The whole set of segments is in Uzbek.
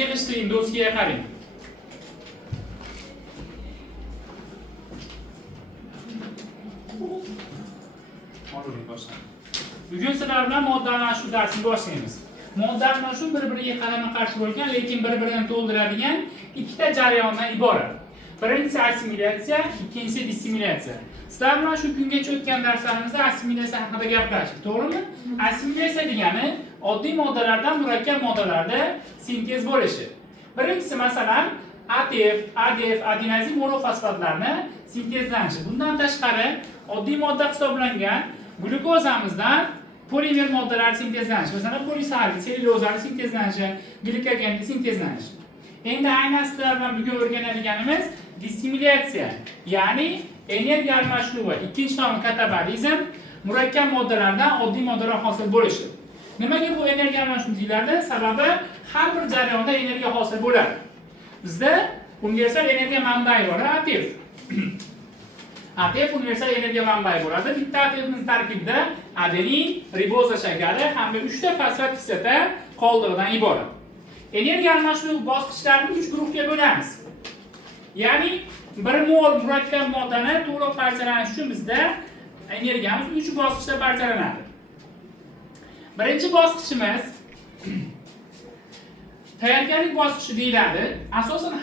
Yig'ishtiring do'stga qarang. Bugun sizlar bilan modda almashuv darsini boshlaymiz. Modda almashuv bir-biriga qarama-qarshi bo'lgan, lekin bir-birini to'ldiradigan ikkita jarayondan iborat. Birinchisi assimilyatsiya, ikkinchisi dissimilyatsiya. Sizlar bilan shu kungacha o'tgan darslarimizda assimilyatsiya haqida gaplashdik, to'g'rimi? Assimilyatsiya degani oddiy moddalardan murakkab moddalarda sintez bo'lishi. Birinchisi masalan ATF, ADF, adenozin monofosfatlarni sintezlanishi. Bundan tashqari oddiy modda hisoblangan glyukozamizdan polimer moddalar sintezlanishi, masalan polisaharid, sellyulozaning sintezlanishi, glikogenning sintezlanishi. Endi aynan sizlar bilan bugun o'rganadiganimiz dissimilyatsiya, ya'ni energiya almashuvi, ikkinchi nomi katabolizm, murakkab moddalardan oddiy moddalar hosil bo'lishi. Nimaga bu energiya almashuvi deyiladi? Sababi har bir jarayonda energiya hosil bo'ladi. Bizda universal energiya manbai bor, ATF. ATF universal energiya manbai bo'ladi. Bitta ATFning tarkibida adenin, riboza shakari hamda 3 ta fosfat kislota qoldig'idan iborat. Energiya almashuvi bosqichlarini 3 guruhga bo'lamiz. Ya'ni 1 mol murakkab moddani to'liq parchalanish uchun bizda energiyamiz 3 bosqichda parchalanadi. Birinchi bosqichimiz tayyorgarlik bosqichi deyiladi. Asosan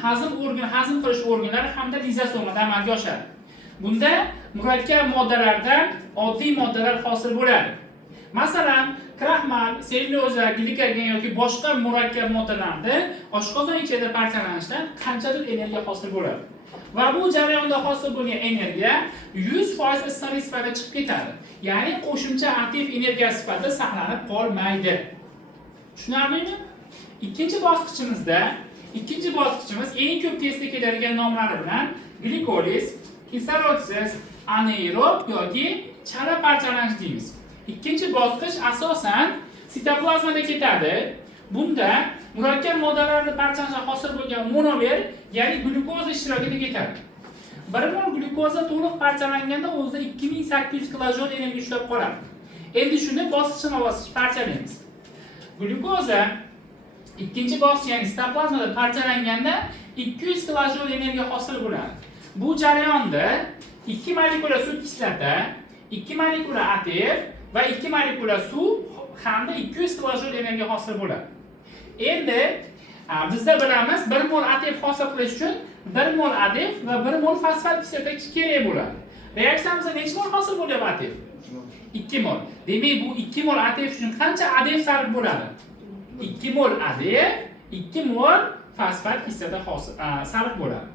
hazm qilish organlari hamda lizosomada amalga oshadi. Bunda murakkab moddalardan oddiy moddalar hosil bo'ladi. Masalan, kraxmal, sellyuloza, glikogen yoki boshqa murakkab moddalarni oshqozon ichida parchalanishdan qanchadir energiya hosil bo'ladi. Va bu jarayonda hosil bo'lgan energiya 100% issiqlik sifatida chiqib ketadi. Ya'ni qo'shimcha aktiv energiya sifatida saqlanib qolmaydi. Tushunarlimi? Ikkinchi bosqichimiz eng ko'p tezda keladigan nomlari bilan glikoliz, kislorodsiz, anaerob yoki chala parchalanish deymiz. Ikkinchi bosqich asosan sitoplazmada ketadi. Bunda murakkab moddalarning parchalanishida hosil bo'lgan monomer, ya'ni glyukoza ishtirokida ketadi. 1 mol glyukoza to'liq parchalanganda o'zida 2800 kilojul energiya ushlab qoladi. Endi shuni bosqichma-bosqich parchalaymiz. Glyukoza ikkinchi bosqich, ya'ni sitoplazmada parchalanganda 200 kilojul energiya hosil bo'ladi. Bu jarayonda 2 molekula suv kislota, 2 molekula ATF va 2 molekula suv hamda 200 kilojul energiya hosil bo'ladi. Endi bizda bilamiz 1 mol ATF hosil qilish uchun 1 mol ADF va 1 mol fosfat kislota kerak bo'ladi. Reaksiyamizda necha mol hosil bo'lyapti ATF? 2 mol. Demak, bu 2 mol ATF uchun qancha ADF sarf bo'ladi? 2 mol ADF, 2 mol fosfat kislota sarf bo'ladi.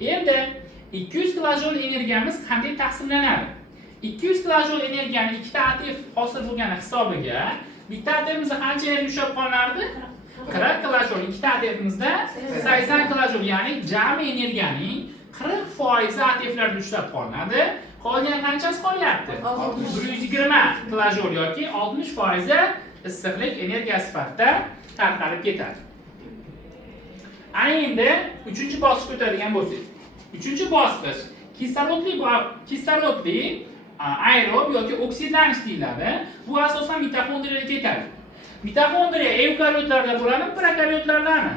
Endi 200 kilojul energiyamiz qanday taqsimlanadi? 200 kilojul energiyani ikkita ATF hosil bo'lgani hisobiga bitta ATFimizda qancha energiya ushlab qolinardi? 40 kilojul, ikkita ATFimizda 80 kilojul, ya'ni jami energiyaning 40% ATFlarda ushlab qolinadi. Qolgan qanchasi qolyapti? 120 kilojul yoki 60% issiqlik energiya sifatida tarqalib ketadi. Ana endi 3-bosqichga o'tadigan bo'lsak. 3-bosqich kislorodli aerob yoki oksidlanish deyiladi. Bu asosan mitoxondriyaga ketadi. Mitoxondriya evkaryotlarda bo'ladimi, prokaryotlardami?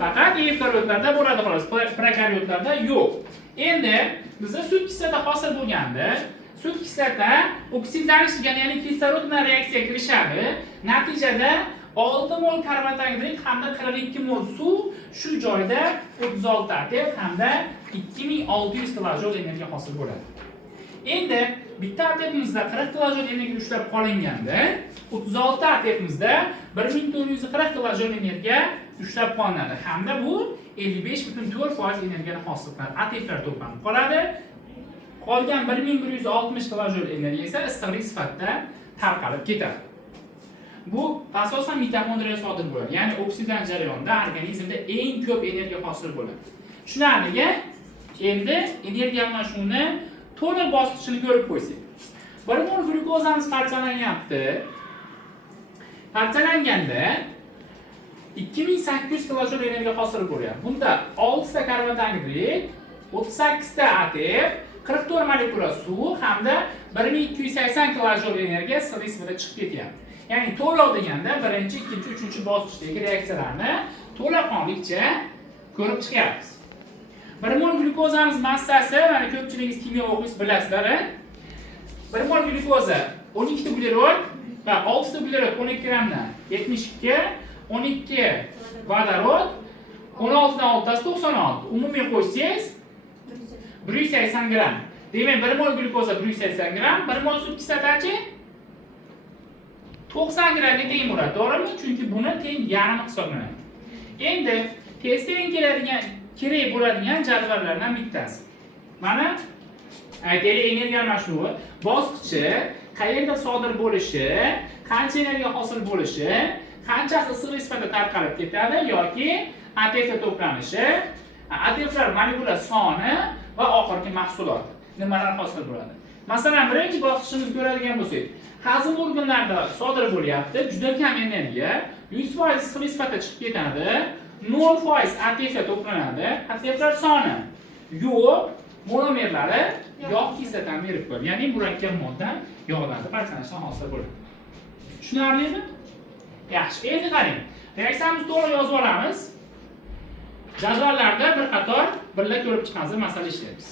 Faqat evkaryotlarda bo'ladi xolos, prokaryotlarda yo'q. Endi bizda sut kislota hosil bo'lganda, sut kislota oksidlanish degani, ya'ni kislorod bilan reaksiyaga kirishadi. Natijada 6 mol karbonat angidrid hamda 42 mol suv shu joyda 36 ATF hamda 2600 kilojul energiya hosil bo'ladi. Endi bitta ATFimizda 40 kilojul energiya ushlab qolinganda 36 ATFimizda 1440 kilojul energiya ushlab qolinadi hamda bu 55.4% energiyani hosil qiladi. ATFlar to'planib qoladi. Qolgan 1160 kilojul energiya esa issiqlik sifatida tarqalib ketadi. Bu asosan mitoxondriya sodir bo'ladi. Ya'ni oksidlanish jarayonida organizmda eng ko'p energiya hosil bo'ladi. Tushunarlimi? Endi energiya almashuvining to'liq bosqichini ko'rib qo'ysak. 1 mol glyukozamiz parchalanyapti. Parchalanganda 2800 kilojul energiya hosil bo'lyapti. Bunda 6 ta karbonat angidrid, 38 ta ATF, 44 molekula suv hamda 1280 kilojul energiya issiqlik sifatida chiqib ketyapti. Ya'ni to'lov deganda birinchi, ikkinchi, uchinchi bosqichdagi reaksiyalarni to'laqonlikcha ko'rib chiqyapmiz. 1 mol glyukozamiz massasi, mana ko'pchiligingiz kimyo o'qiysiz bilasizlar. 1 mol glyukoza 12 ta uglerod va 6 ta uglerod 12 grammdan 72, 12 vodorod 16 dan 6 96. Umumiy qo'ysangiz 180 gramm. Demak, 1 mol glyukoza 180 gramm, 1 mol sut kislotachi 90 grammga teng bo'ladi, to'g'rimi? Chunki buni teng yarmi hisoblanadi. Endi testdan kerak bo'ladigan jadvallardan bittasi. Mana aytaylik, energiya almashuvi bosqichi, qayerda sodir bo'lishi, qancha energiya hosil bo'lishi, qanchasi issiqlik sifatida tarqalib ketadi yoki ATF to'planishi, ATFlar molekulyar soni va oxirgi mahsulot nimalar hosil bo'ladi. Masalan, birinchi bosqichni ko'radigan bo'lsak, hazm organlarida sodir bo'lyapti, juda kam energiya, 100% issiqlik sifatida chiqib ketadi, 0% ATF to'planadi. ATFlar soni yo'q, monomerlari yog' kislotani berib qo'yadi. Ya'ni murakkab modda yog'larda parchalanishdan hosil bo'ladi. Tushunarlimi? Yaxshi, endi qarang. Reaksiyamizni to'liq yozib olamiz. Jadvallarda bir qator birga ko'rib chiqamiz, masala ishlaymiz.